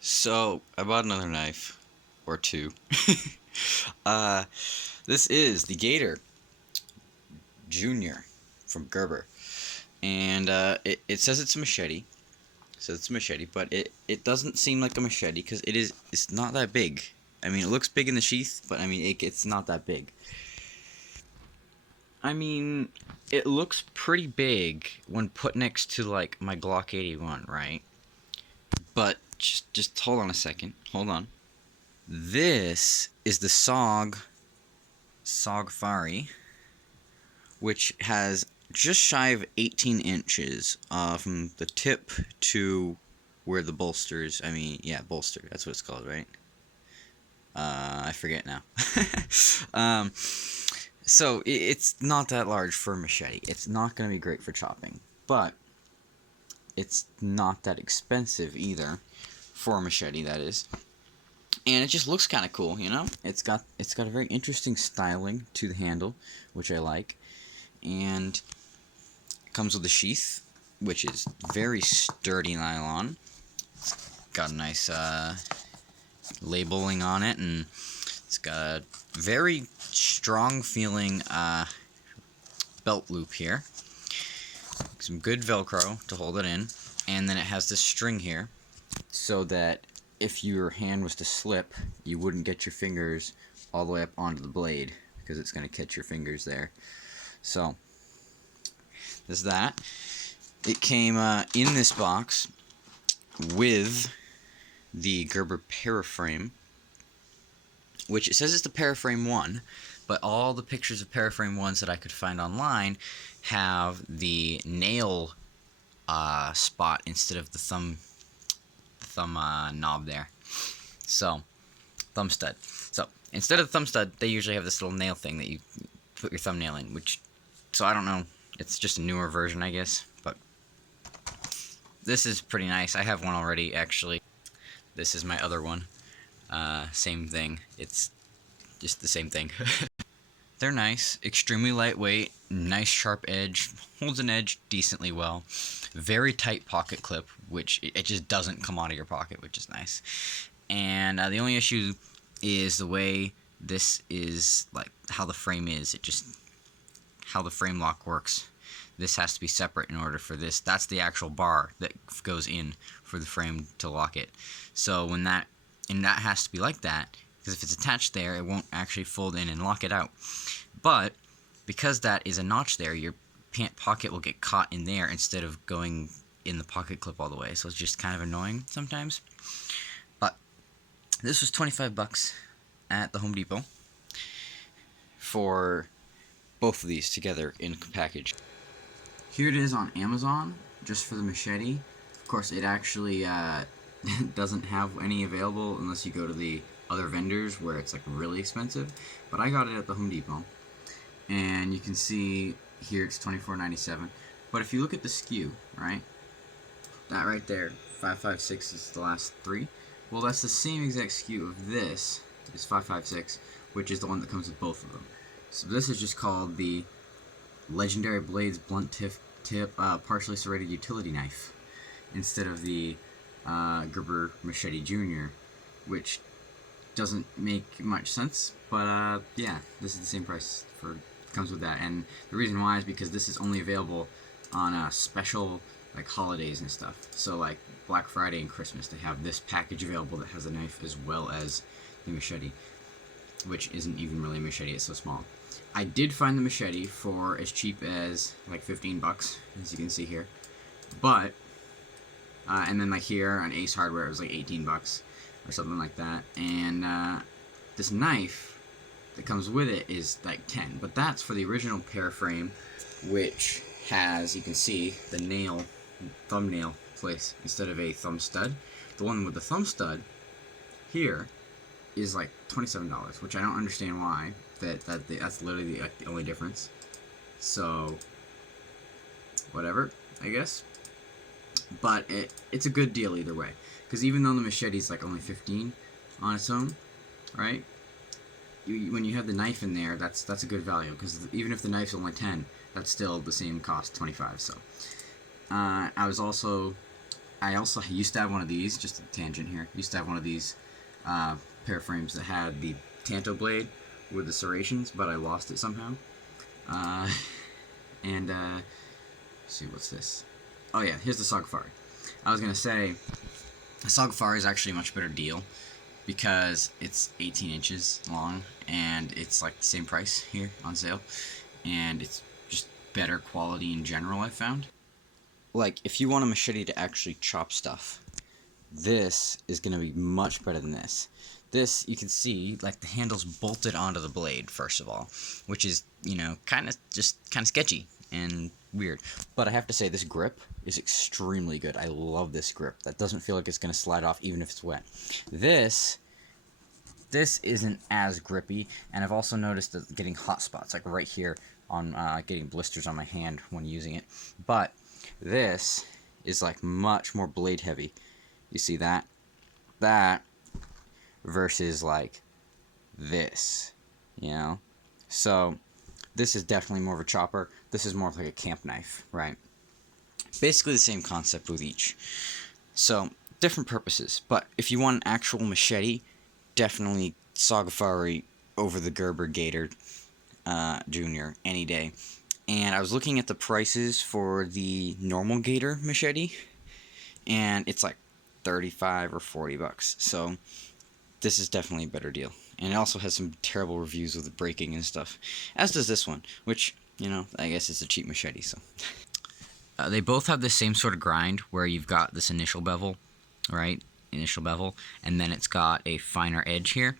So, I bought another knife. Or two. uh, this is the Gator Junior from Gerber. And it says it's a machete. It says it's a machete, but it doesn't seem like a machete because it's not that big. I mean, it looks big in the sheath, but I mean, it's not that big. I mean, it looks pretty big when put next to, like, my Glock 81, right? But just hold on a second. Hold on. This is the SOG Fari, which has just shy of 18 inches from the tip to where the bolsters. I mean, yeah, bolster. That's what it's called, right? I forget now. um, so it's not that large for a machete. It's not going to be great for chopping, but it's not that expensive either for a machete, that is. And it just looks kind of cool, you know. It's got a very interesting styling to the handle, which I like, and it comes with a sheath, which is very sturdy nylon. It's got a nice labeling on it, and it's got a very strong feeling belt loop here. Some good Velcro to hold it in, and then it has this string here, so that if your hand was to slip, you wouldn't get your fingers all the way up onto the blade, because it's going to catch your fingers there. So, there's that. It came in this box with the Gerber Paraframe, which it says it's the Paraframe 1, but all the pictures of Paraframe 1s that I could find online have the nail spot instead of the thumb knob there. So, thumb stud. So, instead of the thumb stud, they usually have this little nail thing that you put your thumbnail in, which, so I don't know, it's just a newer version, I guess, but this is pretty nice. I have one already, actually. This is my other one. Same thing. It's just the same thing. They're nice, extremely lightweight, nice sharp edge, holds an edge decently well. Very tight pocket clip, which it just doesn't come out of your pocket, which is nice. And the only issue is the way this is, like, how the frame is. How the frame lock works. This has to be separate in order for this. That's the actual bar that goes in for the frame to lock it. So that has to be like that, because if it's attached there, it won't actually fold in and lock it out. But because that is a notch there, your pant pocket will get caught in there instead of going in the pocket clip all the way. So it's just kind of annoying sometimes. But this was 25 bucks at the Home Depot for both of these together in a package. Here it is on Amazon, just for the machete. Of course, it actually doesn't have any available unless you go to the other vendors where it's, like, really expensive. But I got it at the Home Depot, and you can see here it's $24.97. But if you look at the SKU, right, that right there, 556 is the last three. Well, that's the same exact SKU of this. It's 556, which is the one that comes with both of them. So this is just called the Legendary Blades Blunt Tip Partially Serrated Utility Knife, instead of the Gerber Machete Junior, which doesn't make much sense, but yeah, this is the same price comes with that. And the reason why is because this is only available on special, like, holidays and stuff. So, like, Black Friday and Christmas, they have this package available that has a knife as well as the machete, which isn't even really a machete, it's so small. I did find the machete for as cheap as, like, 15 bucks, as you can see here. But and then, like, here on Ace Hardware, it was like 18 bucks or something like that. And this knife that comes with it is like 10, but that's for the original Paraframe, which has, you can see, the thumbnail place instead of a thumb stud. The one with the thumb stud here is like $27, which I don't understand why. That's literally, like, the only difference. So whatever, I guess. But it's a good deal either way, because even though the machete's, like, only 15 on its own, right? When you have the knife in there, that's a good value, because even if the knife's only 10, that's still the same cost, 25. So I was also I also used to have one of these, just a tangent here, used to have one of these Paraframes that had the Tanto blade with the serrations, but I lost it somehow. Let's see, what's this? Oh yeah, here's the Sagfari. I was going to say, the Sagfari is actually a much better deal because it's 18 inches long and it's like the same price here on sale, and it's just better quality in general, I've found. Like, if you want a machete to actually chop stuff, this is going to be much better than this. This, you can see, like, the handle's bolted onto the blade, first of all, which is, you know, kind of sketchy and weird. But I have to say, this grip is extremely good. I love this grip. That doesn't feel like it's going to slide off even if it's wet. This isn't as grippy, and I've also noticed that getting hot spots, like right here, on getting blisters on my hand when using it. But this is, like, much more blade heavy. You see that? That versus, like, this, you know? So, this is definitely more of a chopper. This is more of like a camp knife, right? Basically the same concept with each. So, different purposes. But if you want an actual machete, definitely Sagfari over the Gerber Gator Jr. any day. And I was looking at the prices for the normal Gator machete, and it's like 35 or 40 bucks. So this is definitely a better deal. And it also has some terrible reviews with the breaking and stuff, as does this one, which, you know, I guess it's a cheap machete, so. They both have the same sort of grind where you've got this initial bevel, right? Initial bevel, and then it's got a finer edge here.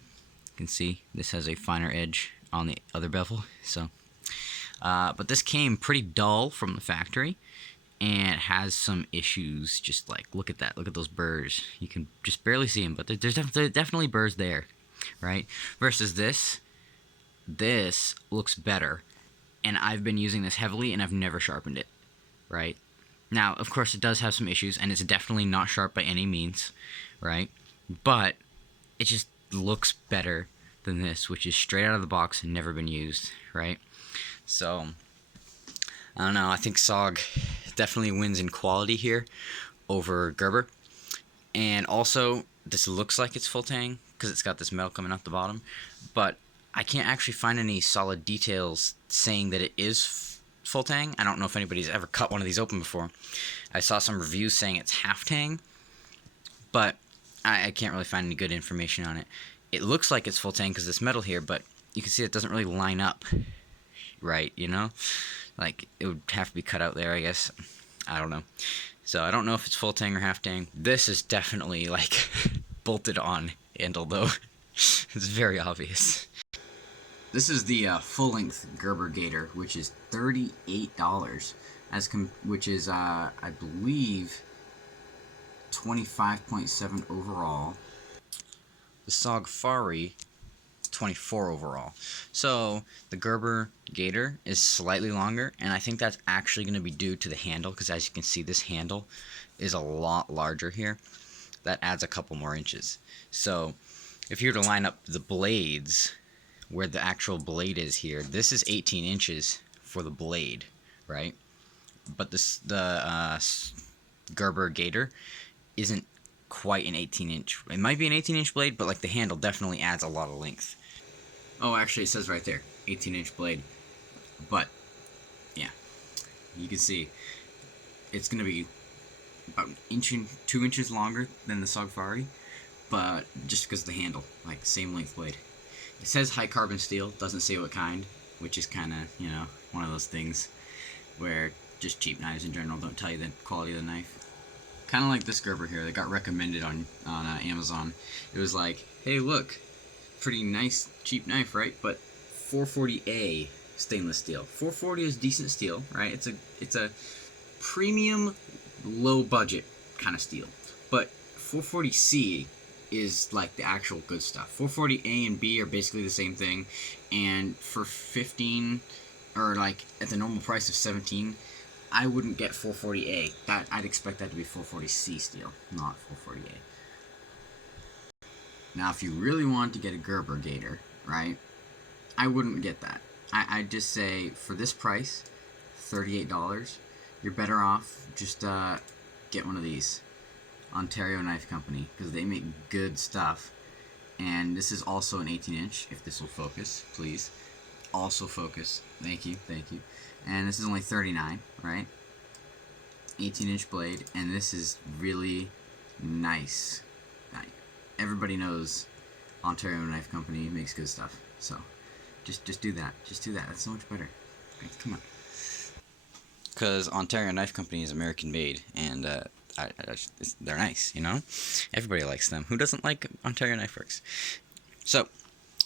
You can see this has a finer edge on the other bevel, so. But this came pretty dull from the factory, and it has some issues. Just like, look at that, look at those burrs. You can just barely see them, but there's definitely burrs there, right? Versus this looks better, and I've been using this heavily, and I've never sharpened it, right? Now, of course, it does have some issues, and it's definitely not sharp by any means, right? But it just looks better than this, which is straight out of the box and never been used, right? So, I don't know, I think Sog definitely wins in quality here over Gerber. And also, this looks like it's full tang because it's got this metal coming out the bottom, but I can't actually find any solid details saying that it is full tang. I don't know if anybody's ever cut one of these open before. I saw some reviews saying it's half tang, but I can't really find any good information on it. It looks like it's full tang because this metal here, but you can see it doesn't really line up right, you know? Like, it would have to be cut out there, I guess. I don't know. So I don't know if it's full tang or half tang. This is definitely, like, bolted on handle, though. It's very obvious. This is the full-length Gerber Gator, which is $38, which is, I believe, 25.7 overall. The Sagfari, 24 overall. So the Gerber Gator is slightly longer, and I think that's actually going to be due to the handle, because as you can see, this handle is a lot larger here. That adds a couple more inches. So if you were to line up the blades where the actual blade is here, this is 18 inches for the blade, right? But the Gerber Gator isn't quite an 18-inch. It might be an 18-inch blade, but like the handle definitely adds a lot of length. Oh, actually, it says right there, 18-inch blade. But yeah, you can see it's gonna be about an inch and 2 inches longer than the Sagfari, but just because of the handle, like same length blade. It says high carbon steel, doesn't say what kind, which is kind of, you know, one of those things where just cheap knives in general don't tell you the quality of the knife. Kind of like this Gerber here that got recommended on Amazon. It was like, hey, look, pretty nice cheap knife, right? But 440A stainless steel. 440 is decent steel, right? It's a premium, low budget kind of steel. But 440C is like the actual good stuff. 440A and B are basically the same thing, and for 15, or like at the normal price of 17, I wouldn't get 440A. I'd expect that to be 440C steel, not 440A. Now, if you really want to get a Gerber Gator, right, I wouldn't get that. I'd just say, for this price, $38, you're better off just get one of these. Ontario Knife Company, because they make good stuff. And this is also an 18-inch, if this will focus, please. Also focus. Thank you, thank you. And this is only $39, right? 18-inch blade, and this is really nice. Everybody knows Ontario Knife Company makes good stuff, so just do that. Just do that. That's so much better. Come on. Because Ontario Knife Company is American made, and they're nice, you know? Everybody likes them. Who doesn't like Ontario Knife Works? So,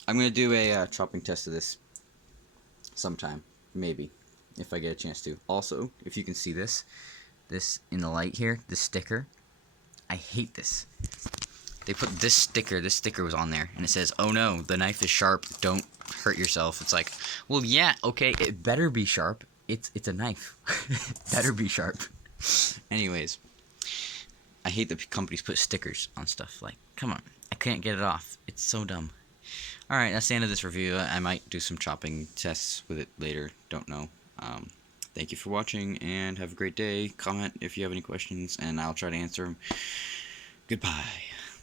I'm going to do a chopping test of this sometime, maybe, if I get a chance to. Also, if you can see this in the light here, this sticker, I hate this. They put this sticker was on there, and it says, "Oh no, the knife is sharp, don't hurt yourself." It's like, well, yeah, okay, it better be sharp. It's a knife. Better be sharp. Anyways, I hate that companies put stickers on stuff. Like, come on, I can't get it off. It's so dumb. Alright, that's the end of this review. I might do some chopping tests with it later. Don't know. Thank you for watching, and have a great day. Comment if you have any questions, and I'll try to answer them. Goodbye.